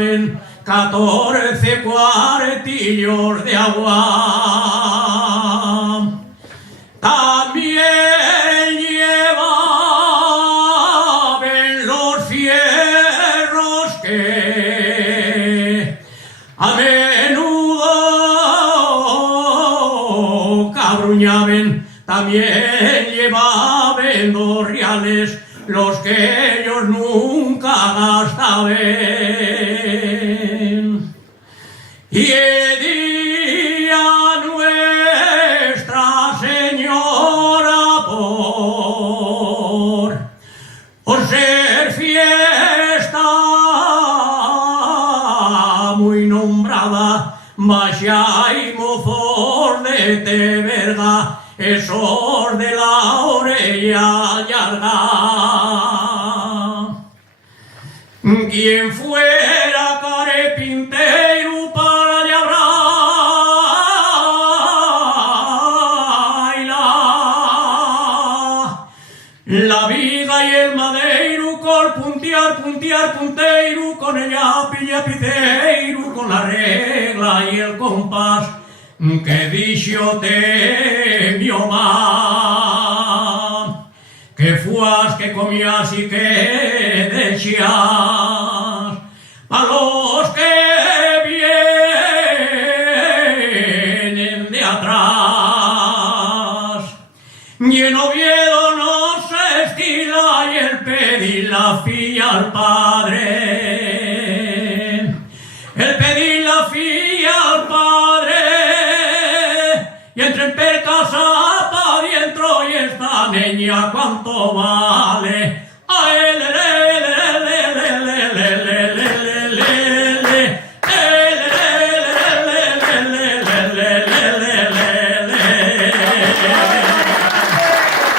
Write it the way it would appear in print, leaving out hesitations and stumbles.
caben 14 cuartillos de agua. También llevaban los fierros que a menudo cabruñaban. También llevaban 2 reales, los que ellos nunca gastaban. Y el día Nuestra Señora por ser fiesta muy nombrada, vaya y mozos de Teverga, esos de la orella larga. Quien fuera carpintero para labrar la viga y el madeiro, col puntear punteiro, con ella pilla piceiro, con la regla y el compás, que dicho te vio más, que fuas, que comías y que decías, a los que vienen de atrás. Y en Oviedo no se estila y el pedir la filla al padre, el pedir la filla al padre, y entre en per casa pa' dentro y esta niña cuánto va.